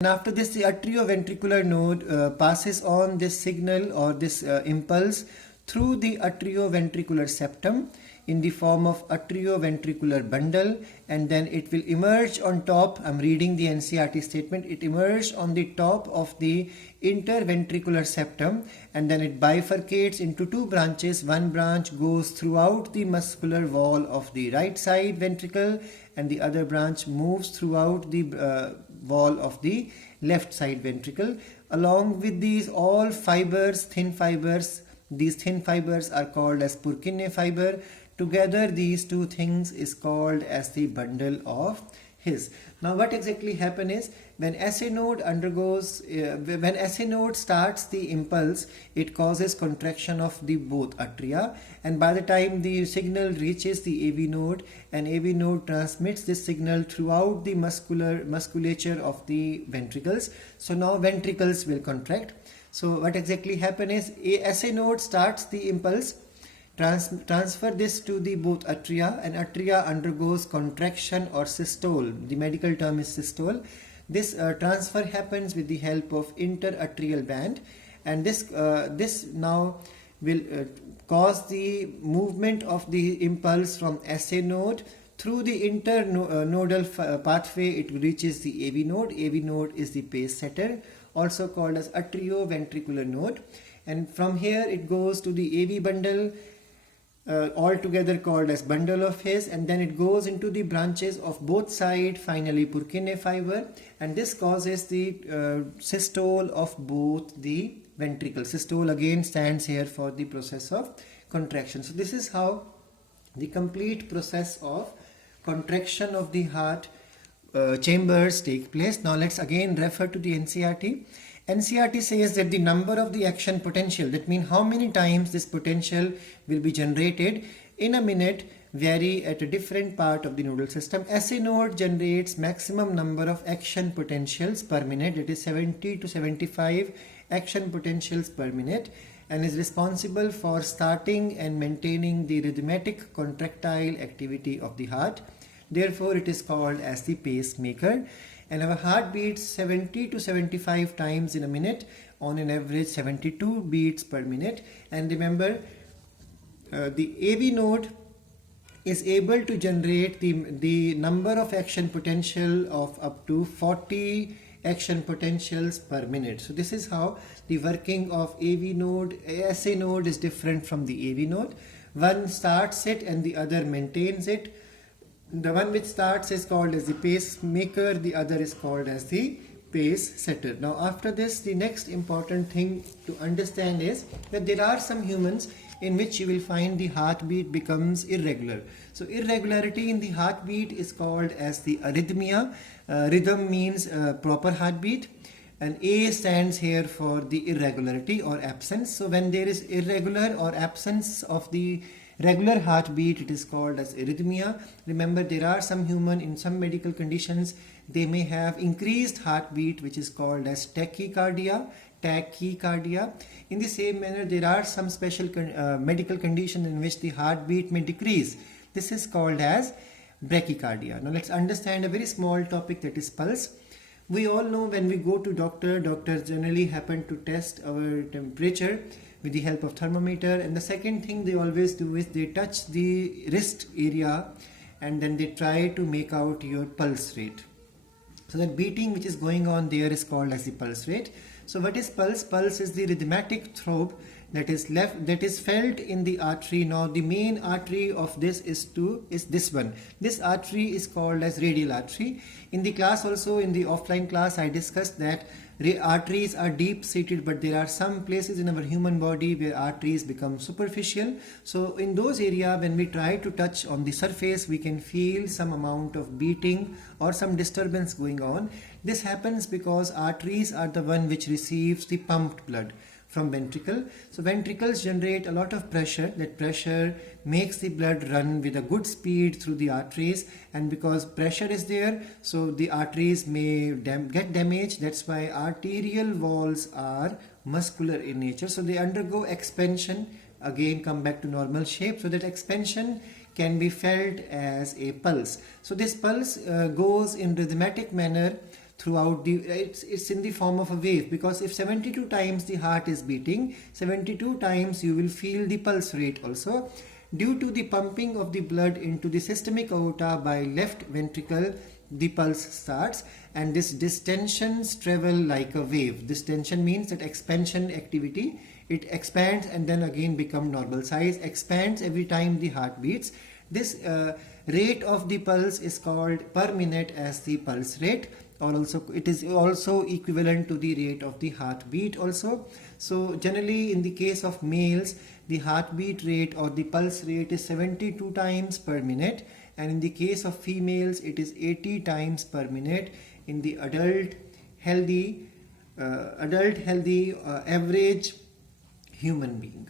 And after this, the atrioventricular node passes on this signal or this impulse through the atrioventricular septum in the form of atrioventricular bundle, and then it will emerge on top. I'm reading the NCERT statement. It emerged on the top of the interventricular septum, and then it bifurcates into two branches. One branch goes throughout the muscular wall of the right side ventricle, and the other branch moves throughout the wall of the left side ventricle. Along with these all fibers, thin fibers, these thin fibers are called as Purkinje fiber. Together these two things is called as the bundle of His. Now what exactly happens is when SA node starts the impulse, it causes contraction of the both atria, and by the time the signal reaches the AV node, and AV node transmits this signal throughout the musculature of the ventricles. So now ventricles will contract. So what exactly happens is SA node starts the impulse, transfer this to the both atria, and atria undergoes contraction or systole. The medical term is systole. This transfer happens with the help of interatrial band, and this now will cause the movement of the impulse from SA node through the internodal pathway. It reaches the AV node. AV node is the pace setter, also called as atrioventricular node, and from here it goes to the AV bundle, altogether called as bundle of His, and then it goes into the branches of both sides, finally Purkinje fiber, and this causes the systole of both the ventricles. Systole again stands here for the process of contraction. So this is how the complete process of contraction of the heart chambers take place. Now let's again refer to the NCERT. NCERT says that the number of the action potential, that means how many times this potential will be generated in a minute, vary at a different part of the nodal system. SA node generates maximum number of action potentials per minute, that is 70 to 75 action potentials per minute, and is responsible for starting and maintaining the rhythmic contractile activity of the heart. Therefore, it is called as the pacemaker. And our heart beats 70 to 75 times in a minute, on an average 72 beats per minute. And remember, the AV node is able to generate the number of action potential of up to 40 action potentials per minute. So this is how the working of AV node, SA node is different from the AV node. One starts it and the other maintains it. The one which starts is called as the pacemaker, the other is called as the pace setter. Now after this, the next important thing to understand is that there are some humans in which you will find the heartbeat becomes irregular. So irregularity in the heartbeat is called as the arrhythmia. Rhythm means proper heartbeat, and A stands here for the irregularity or absence. So when there is irregular or absence of the regular heartbeat, it is called as arrhythmia. Remember, there are some human in some medical conditions, they may have increased heartbeat, which is called as tachycardia. In the same manner, there are some special medical conditions in which the heartbeat may decrease. This is called as brachycardia. Now let's understand a very small topic, that is pulse. We all know when we go to doctors generally happen to test our temperature with the help of thermometer, and the second thing they always do is they touch the wrist area and then they try to make out your pulse rate. So that beating which is going on there is called as the pulse rate. So what is pulse? Pulse is the rhythmic throb that is felt in the artery. Now the main artery of this is this one. This artery is called as radial artery. In the class also, in the offline class, I discussed that arteries are deep seated, but there are some places in our human body where arteries become superficial. So in those areas, when we try to touch on the surface, we can feel some amount of beating or some disturbance going on. This happens because arteries are the one which receives the pumped blood from ventricle. So ventricles generate a lot of pressure. That pressure makes the blood run with a good speed through the arteries, and because pressure is there, so the arteries may get damaged. That's why arterial walls are muscular in nature. So they undergo expansion, again come back to normal shape. So that expansion can be felt as a pulse. So this pulse goes in rhythmic manner throughout the, it's in the form of a wave, because if 72 times the heart is beating, 72 times you will feel the pulse rate also. Due to the pumping of the blood into the systemic aorta by left ventricle, the pulse starts, and this distensions travel like a wave. Distension means that expansion activity, it expands and then again become normal size, expands every time the heart beats. This rate of the pulse is called per minute as the pulse rate, or also it is also equivalent to the rate of the heartbeat also. So generally in the case of males, the heartbeat rate or the pulse rate is 72 times per minute, and in the case of females it is 80 times per minute in the adult healthy average human being.